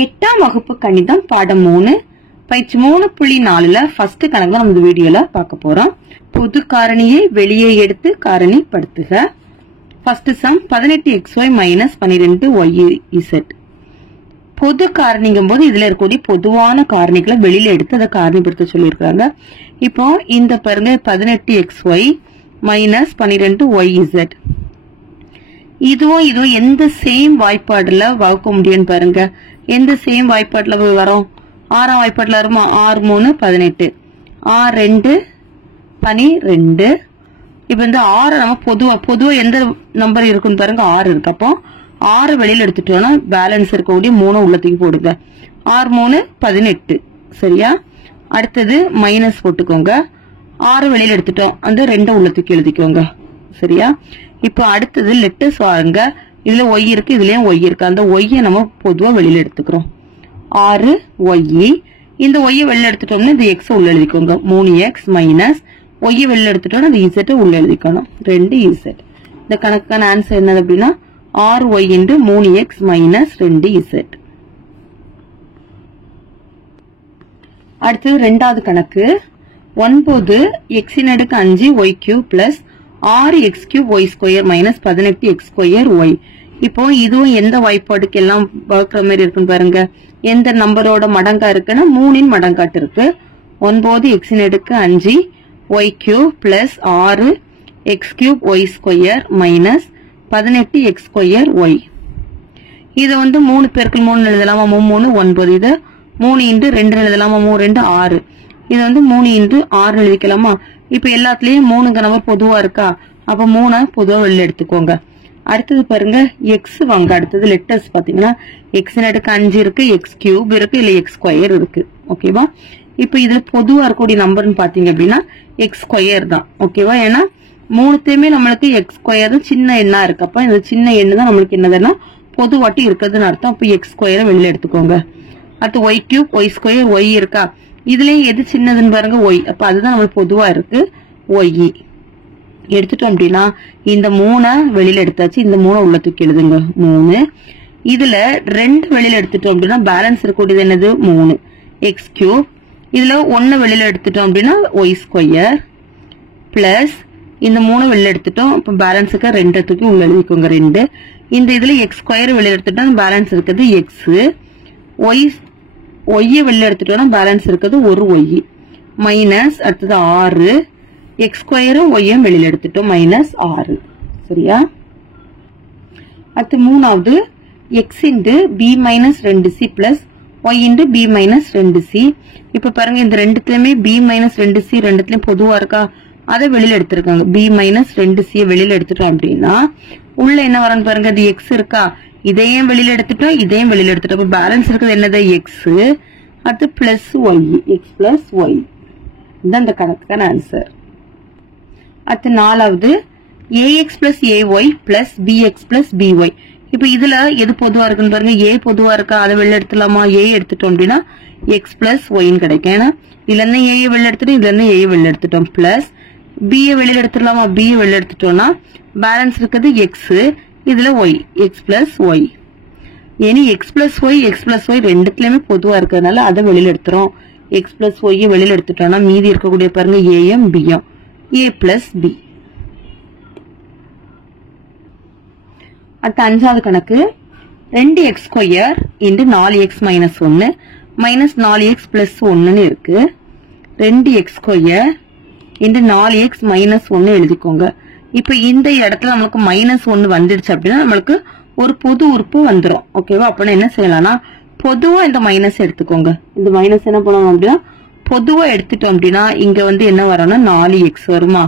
8ஆம் வகுப்பு கணிதம் பாடம் 3 பயிற்சி 3.4ல ஃபர்ஸ்ட் கணக்கு நம்ம இந்த வீடியோல பார்க்க போறோம். பொது காரணியை வெளியே எடுத்து காரணிப்படுத்துக. First sum 18xy - 12yz. பொது காரணிங்கும் போது இதுல இருக்கக்கூடிய பொதுவான காரணிகளை வெளியில எடுத்து அதை காரணிப்படுத்த சொல்லியிருக்காங்க. இப்போ இந்த பாருங்க 18xy - 12yz. இதுவும் எந்த சேம் வாய்ப்பாடுல வகுக்க முடியும்னு பாருங்க. எந்த சேம் வாய்ப்பாடுல வரும்? 6ஆம் வாய்ப்பாடுல வருமா? 6 3 18, 6 2 12. இப்ப இந்த 6 நம்ம பொதுவா எந்த நம்பர் இருக்குன்னு பாருங்க, 6 இருக்கு. அப்போ 6 வெளியில எடுத்துட்டோம்னா பேலன்ஸ் இருக்கக்கூடிய 3 உள்ளத்துக்கு போடுங்க. 6 3 18. சரியா? அடுத்தது மைனஸ் போட்டுக்கோங்க. 6 வெளியில எடுத்துட்டோம், அந்த 2 உள்ளத்துக்கு எழுதிக்கோங்க. சரியா? இப்போ அடுத்தது லெட்டர்ஸ் வாங்க. இதுல y இருக்கு, இதுலயும் y இருக்கு. அந்த y நம்ம பொதுவா வெளியில எடுத்துக்கிறோம். 6y. இந்த y வெளியில எடுத்துட்டோம்னா இந்த x உள்ள எழுதிக்கோங்க. 3x மைனஸ் y வெளியில எடுத்துட்டோம்னா இந்த z உள்ள எழுதிக்கணும். 2z. இந்த கணக்கான ஆன்சர் என்னது அப்படின்னா 6y × 3x மைனஸ் 2z. அடுத்தது ரெண்டாவது கணக்கு 9x5y³ plus 6x³ y² - 18x²y. இப்போ இதுவும் எந்த வாய்ப்பாடுக்கு எல்லாம் வகுக்கிற மாதிரி இருக்குன்னு பாருங்க. எந்த நம்பரோட மடங்கா இருக்குன்னா 3 மடங்காட்டு இருக்கு. 9x5y³ plus 6x³ y² - 18x²y. இது 3 பெருக்கல் 3 எழுதலாமா? 3 9. இது 3 × 2 எழுதலாமா? 3 2 6. இது 3 × 6 எழுதிக்கலாமா? இப்ப எல்லாத்துலயும் 3 நம்பர் பொதுவா இருக்கா? அப்ப 3 பொதுவா வெளில எடுத்துக்கோங்க. அடுத்தது பாருங்க x வாங்க. அடுத்தது லெட்டர்ஸ் பாத்தீங்கன்னா x5 இருக்கு, x³ இருக்கு, இல்ல x² இருக்கு. ஓகேவா? இப்ப இதுல பொதுவா இருக்கக்கூடிய நம்பர்னு பாத்தீங்க அப்படின்னா x² தான். ஓகேவா? ஏன்னா 3த்தையுமே நம்மளுக்கு x² சின்ன எண்ணா இருக்கு. அப்ப இந்த சின்ன எண்ணு தான் நம்மளுக்கு என்னதுன்னா பொதுவாட்டி இருக்குதுன்னு அர்த்தம். அப்ப x² வெளில எடுத்துக்கோங்க. அடுத்து y³ y² y இருக்கா? இதுலயும் எது சின்னதுன்னு பாருங்க, y. அப்ப அதுதான் நம்மளுக்கு பொதுவா இருக்கு, y. எடுத்துட்டோம் அப்படின்னா இந்த 3 வெளியில எடுத்தாச்சு. இந்த 3 உள்ள தூக்கி எழுதுங்க, 3. இதுல 2 வெளியில எடுத்துட்டோம் அப்படின்னா பேலன்ஸ் இருக்கக்கூடியது என்னது? 3 x³. இதுல 1 வெளியில எடுத்துட்டோம் அப்படின்னா y² பிளஸ் இந்த 3 வெளியில எடுத்துட்டோம். இப்ப பேலன்ஸுக்கு 2 தூக்கி உள்ள எழுதிக்கோங்க, 2. இந்த இதுல x² வெளியில எடுத்துட்டோம், பேலன்ஸ் இருக்குது x. y வெளியில எடுத்துட்டோம்னா பேலன்ஸ் இருக்குது ஒரு y மைனஸ் அடுத்தது 6 x² y வெளியில எடுத்துட்டோம் மைனஸ் 6. சரியா? அடுத்து மூணாவது x × b - 2c plus y × b - 2c. இப்ப பாருங்க இந்த ரெண்டுத்துலயுமே b - 2c ரெண்டுத்துலயும் பொதுவா இருக்கா? அதை வெளியில எடுத்திருக்காங்க. b - 2c வெளியில எடுத்துட்டோம் அப்படின்னா உள்ள என்ன வரன்னு பாருங்க, அது x இருக்கா? இதையும் வெளியில எடுத்துட்டோம், இதையும் வெளியில எடுத்துட்டோம். பேலன்ஸ் இருக்குது என்னது? x. அது plus y, x plus y. இதுதான் இந்த கணக்குக்கான ஆன்சர். அடுத்து நாலாவது ax plus ay plus bx plus by. இப்ப இதுல எது பொதுவா இருக்குன்னு பாருங்க. a பொதுவா இருக்கா? அதை வெளில எடுத்துலாமா? a எடுத்துட்டோம் அப்படின்னா x பிளஸ் yன்னு கிடைக்கும். ஏன்னா இதுல இருந்து a வெளில எடுத்துட்டோம், இதுல இருந்து a வெளில எடுத்துட்டோம். பிளஸ் b வெளியில எடுத்துடலாமா? b வெளில எடுத்துட்டோம்னா பேலன்ஸ் இருக்குது x, இதுல y, x பிளஸ் y. இனி x பிளஸ் y ரெண்டுத்துலயுமே பொதுவா இருக்கிறதுனால அதை வெளியில எடுத்துறோம். x பிளஸ் y வெளியில எடுத்துட்டோம்னா மீதி இருக்கக்கூடிய பாருங்க a b, a plus b. அடுத்த அஞ்சாவது கணக்கு 2x² × 4x - 1 minus 4x plus 1ன்னு இருக்கு. 2x² × 4x - 1 எழுதிக்கோங்க. இப்ப இந்த இடத்துல நமக்கு -1 வந்துடுச்சு அப்படின்னா நம்மளுக்கு ஒரு பொது உறுப்பு வந்துடும். ஓகேவா? அப்ப என்ன செய்யலாம்னா பொதுவா இந்த மைனஸ் எடுத்துக்கோங்க. இந்த மைனஸ் என்ன பண்ணணும் அப்படின்னா பொதுவா எடுத்துட்டோம் அப்படின்னா இங்க என்ன வரும்னா 4x வருமா?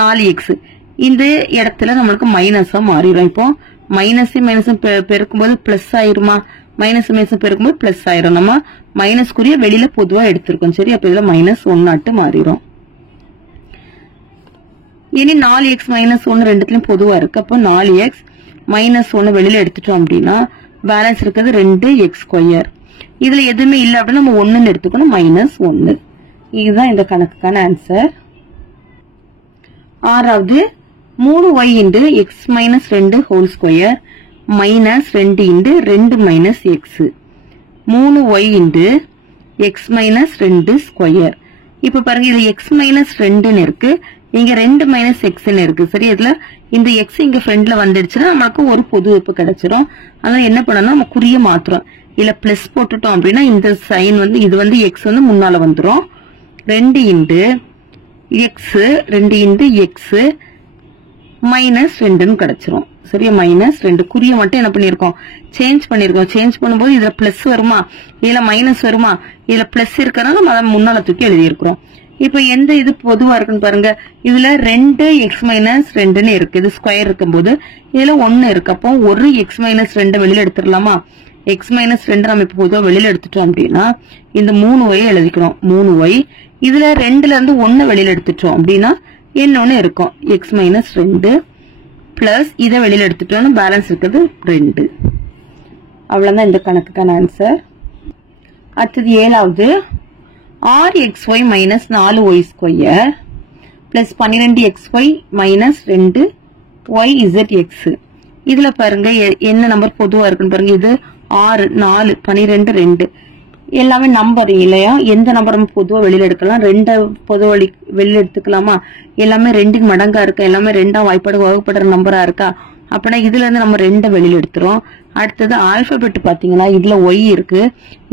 4x இந்த இடத்துல நம்மளுக்கு மைனஸா மாறிடும். இப்போ மைனஸும் பெருக்கும்போது பிளஸ் ஆயிருமா? மைனஸும் பெருக்கும்போது பிளஸ் ஆயிரும். நம்ம மைனஸ்க்குரிய வெளியில பொதுவா எடுத்திருக்கோம். சரி? அப்ப இதுல -1 மாறிடும். இனி 4x - 1 ரெண்டுத்துலயும் பொதுவா இருக்கு. அப்போ 4x - 1 வெளியில எடுத்துட்டோம் அப்படின்னா பேலன்ஸ் இருக்குது 2x². இதுல எதுவுமே இல்லை அப்படின்னா நம்ம 1ன்னு எடுத்துக்கணும், -1. இதுதான் இந்த கணக்குக்கான ஆன்சர். ஆறாவது 3y × x - 2 whole square minus 2 × 2 - x. 3y into x minus 2 square. இப்ப பாருங்க இது எக்ஸ் மைனஸ் 2ன்னு இருக்கு, இங்க 2 மைனஸ் எக்ஸ்ன்னு இருக்கு. சரி, இதுல இந்த எக்ஸ் இங்க ஃப்ரெண்ட்ல வந்துடுச்சுன்னா நமக்கு ஒரு பொது உறுப்பு கிடைச்சிரும். அதனால என்ன பண்ணணும், நம்ம குறிய மாத்துறோம். இல்ல பிளஸ் போட்டுட்டோம் அப்படின்னா இந்த சைன் வந்து இது வந்து எக்ஸ் வந்து முன்னால வந்துரும். 2 into x 2 into x minus 2ன்னு கிடைச்சிரும். சரியா, மைனஸ் 2 குறிய மட்டும் என்ன பண்ணிருக்கோம், சேஞ்ச் பண்ணிருக்கோம். சேஞ்ச் பண்ணும்போது இதுல பிளஸ் வருமா, இதுல மைனஸ் வருமா, இதுல பிளஸ் இருக்கிறனால நம்ம அதை முன்னால தூக்கி எழுதி இருக்கிறோம். இப்ப எந்த இது பொதுவா இருக்குன்னு பாருங்க, இதுல 2 எக்ஸ் மைனஸ் 2ன்னு இருக்கு, இது ஸ்கொயர் இருக்கும்போது இதுல 1 இருக்கு. அப்போ ஒரு எக்ஸ் மைனஸ் 2 வெளியில எடுத்துடலாமா, எக்ஸ் மைனஸ் 2 நம்ம இப்ப பொதுவா வெளியில எடுத்துட்டோம் அப்படின்னா இந்த 3y எழுதிக்கிறோம். 3y இதுல 2ல இருந்து 1 வெளியில எடுத்துட்டோம் அப்படின்னா என்னொன்னு இருக்கும், எக்ஸ் மைனஸ் 2 பிளஸ் இதை வெளியில எடுத்துட்டோம்னா பேலன்ஸ் இருக்கிறது 2. அவ்வளவுதான் இந்த கணக்குக்கான ஆன்சர். அடுத்தது 7வது, rxy minus 4y square plus 12xy minus 2yzx. இதுல பாருங்க என்ன நம்பர் பொதுவா இருக்குன்னு பாருங்க, இது 6 4 12 2 எல்லாமே நம்பர் இல்லையா, எந்த நம்பர் நம்ம பொதுவா வெளியில எடுக்கலாம், 2 பொதுவா வெளியில எடுத்துக்கலாமா, எல்லாமே 2ன் மடங்கா இருக்கா, எல்லாமே 2ஆம் வாய்ப்பாடு வகுப்படுற நம்பரா இருக்கா, அப்படின்னா இதுல இருந்து நம்ம 2 வெளியில எடுத்துறோம். அடுத்தது ஆல்பபெட் பாத்தீங்கன்னா இதுல y இருக்கு,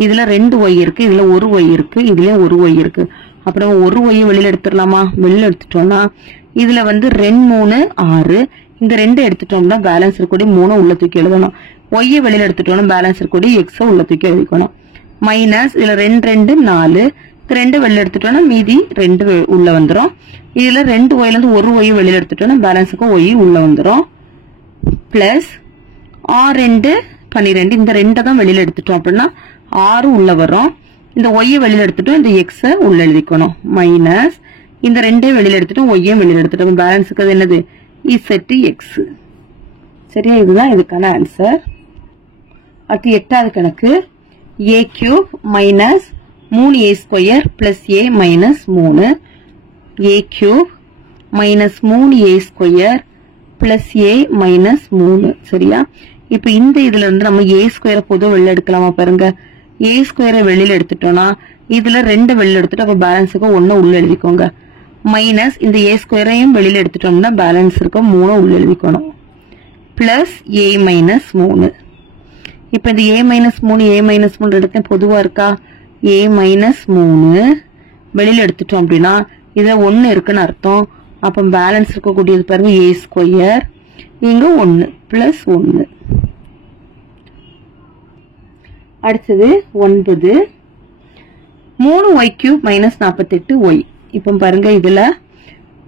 இதுல 2y இருக்கு, இதுல 1y இருக்கு, இதுலயும் 1y இருக்கு. அப்புறம் 1y வெளியில எடுத்துடலாமா, வெளியில எடுத்துட்டோம்னா இதுல வந்து 2 3 6, இந்த 2 எடுத்துட்டோம்னா பேலன்ஸ் இருக்கக்கூடிய 3 உள்ள தூக்கி எழுதணும். y வெளியில எடுத்துட்டோம்னா பேலன்ஸ் இருக்கக்கூடிய x உள்ள தூக்கி எழுதிக்கணும். மைனஸ் இதுல 2 2 4, 2 வெளியில எடுத்துட்டோம்னா மீதி 2 உள்ள வந்துரும். இதுல 2y இருந்து 1y வெளியில எடுத்துட்டோம்னா பேலன்ஸுக்கு y உள்ள வந்துரும். பிளஸ் 6 12, இந்த 2 தான் வெளியில எடுத்துட்டோம் அப்படின்னா 6 உள்ள வரும். இந்த y வெளியில எடுத்துட்டோம், இந்த x உள்ள எழுதிக்கணும். மைனஸ் இந்த 2 வெளியில எடுத்துட்டோம், y வெளியில எடுத்துட்டோம், பேலன்ஸுக்கு அது என்னது, zx. சரியா, இதுதான் இதுக்கான ஆன்சர். அடுத்து 8வது கணக்கு, a cube minus 3a square plus a minus 3, a cube minus 3a square plus a minus 3. சரியா, இப்ப இந்த இதுல இருந்து நம்ம a ஸ்கொயரை பொதுவா வெளியில எடுக்கலாமா பாருங்க, a ஸ்கொயரை வெளியில எடுத்துட்டோம்னா இதுல 2 வெளியில எடுத்துட்டு அப்ப பேலன்ஸுக்கு 1 உள்ள எழுதிக்கோங்க. மைனஸ் இந்த a ஸ்கொயரையும் வெளியில எடுத்துட்டோம்னா பேலன்ஸ் இருக்க 3 உள்ள எழுதிக்கணும். Plus a minus 3. இப்ப இந்த a மைனஸ் 3 a மைனஸ் 3 எடுத்த பொதுவா இருக்கா, a மைனஸ் 3 வெளியில எடுத்துட்டோம் அப்படின்னா இதுல 1 இருக்குன்னு அர்த்தம். அப்ப பேலன்ஸ் இருக்கக்கூடியது பாருங்க a ஸ்கொயர், இங்க 1 பிளஸ் 1. அடுத்தது 9, 3y கியூப் மைனஸ் 48y. இப்ப பாருங்க இதுல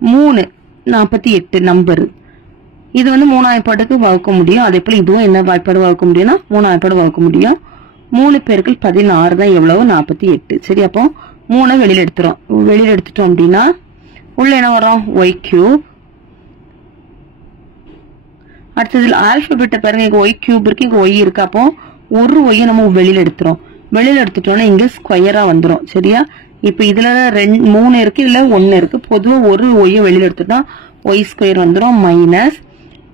3 48 நம்பர், இது வந்து 3 வாய்ப்பாடுக்கு வகுக்க முடியும். அதே போல இதுவும் என்ன வாய்ப்பாடு வகுக்க முடியும்னா 3 வாய்ப்பாடு வகுக்க முடியும். 3 பெருக்கல் 16 தான் எவ்வளவு, 48. சரி, அப்போ 3 வெளியில எடுத்துறோம். வெளியில எடுத்துட்டோம் அப்படின்னா உள்ள என்ன வரும், y கியூப். அடுத்ததுல ஆல்பபெட்டை பாருங்க, இங்க y கியூப் இருக்கு, இங்க y இருக்கு. அப்போ ஒரு y நம்ம வெளியில எடுத்துறோம். வெளியில எடுத்துட்டோம்னா இங்க ஸ்கொயரா வந்துரும். சரியா, இப்ப இதுல 3 இருக்கு, இதுல 1 இருக்கு. பொதுவா ஒரு y வெளியில எடுத்துட்டா y ஸ்கொயர் வந்துரும் மைனஸ்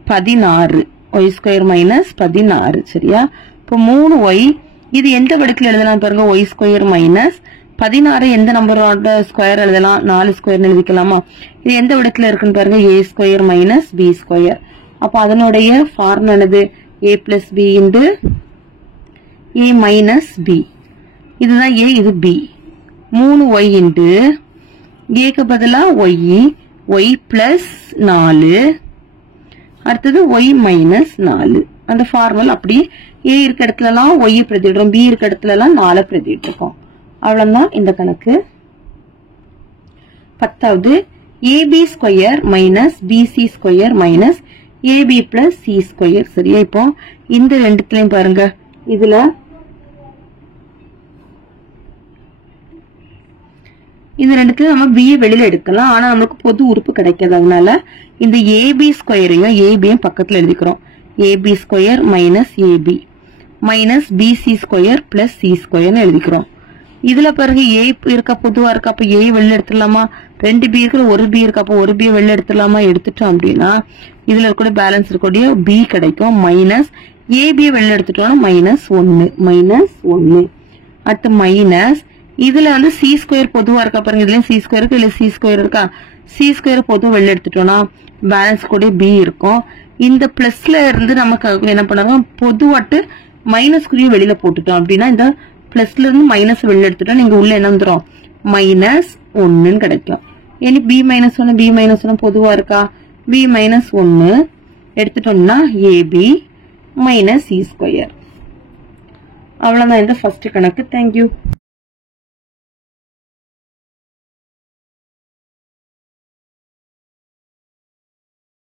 16, y ஸ்கொயர் மைனஸ் 16. சரியா, இப்போ 3y இது எந்த வடிவத்துல எழுதலாம் பாருங்க, y ஸ்கொயர் மைனஸ் 16 எந்த நம்பரோட ஸ்கொயர் எழுதலாம், 4 ஸ்கொயர் எழுதிக்கலாமா. இது எந்த வடிவத்துல இருக்குன்னு பாருங்க, a square minus b square. அப்ப அதனுடைய ஃபார்முலா என்னது, a plus b into a minus b. இதுதான் a, இது b. 3y இன்டு a க்கு பதிலா y பிளஸ் 4, அடுத்தது y மைனஸ் 4. அந்த ஃபார்முலா அப்படி a இருக்க இடத்துல எல்லாம் y பிரதிடுறோம், b இருக்க இடத்துல எல்லாம் 4 பிரதிட்டு இருக்கோம். அவ்வளவுதான் இந்த கணக்கு. 10வது, ab square minus bc square minus ab plus c square. சரியா, இப்போ இந்த ரெண்டுத்துலயும் பாருங்க, இதுல இந்த ரெண்டுத்துல நம்ம b வெளியில எடுக்கலாம், ஆனா நமக்கு பொது உறுப்பு கிடைக்காது. அதனால இந்த ab ஸ்கொயரையும் ab பக்கத்துல எழுதிக்கிறோம். ab square minus ab minus bc square plus c ஸ்கொயர்னு எழுதிக்கிறோம். இதுல பாருங்க a இருக்க பொதுவா இருக்கு, அப்ப a வெளில எடுத்துடலாமா, 2 b இருக்கு, 1 b இருக்கு, அப்ப 1 b வெளில எடுத்துடலாமா. எடுத்துட்டோம் அப்படின்னா இதுல இருக்கக்கூடிய பேலன்ஸ் இருக்கக்கூடிய b கிடைக்கும். மைனஸ் ab வெளில எடுத்துட்டோம்னா மைனஸ் 1, மைனஸ் 1. அடுத்து மைனஸ் இதுல வந்து சி ஸ்கொயர் பொதுவா இருக்கா பாருங்க, இதுலயும் சி ஸ்கொயர் இருக்கு, இல்ல சி ஸ்கொயர் இருக்கா, சி ஸ்கொயர் பொதுவா வெளில எடுத்துட்டோம்னா பேலன்ஸ் கூட பி இருக்கும். இந்த பிளஸ்ல இருந்து நமக்கு என்ன பண்ணாங்க, பொதுவாட்டு மைனஸ் குறியும் வெளியில போட்டுட்டோம் அப்படின்னா இந்த பிளஸ்ல இருந்து மைனஸ் வெளில எடுத்துட்டோம், நீங்க உள்ள என்ன வந்துடும் மைனஸ் 1 கிடைக்கும். இனி பி மைனஸ் 1 பொதுவா இருக்கா, பி மைனஸ் 1 எடுத்துட்டோம்னா ஏபி மைனஸ் சி ஸ்கொயர். அவ்வளவுதான் இந்த ஃபர்ஸ்ட் கணக்கு. தேங்க்யூ.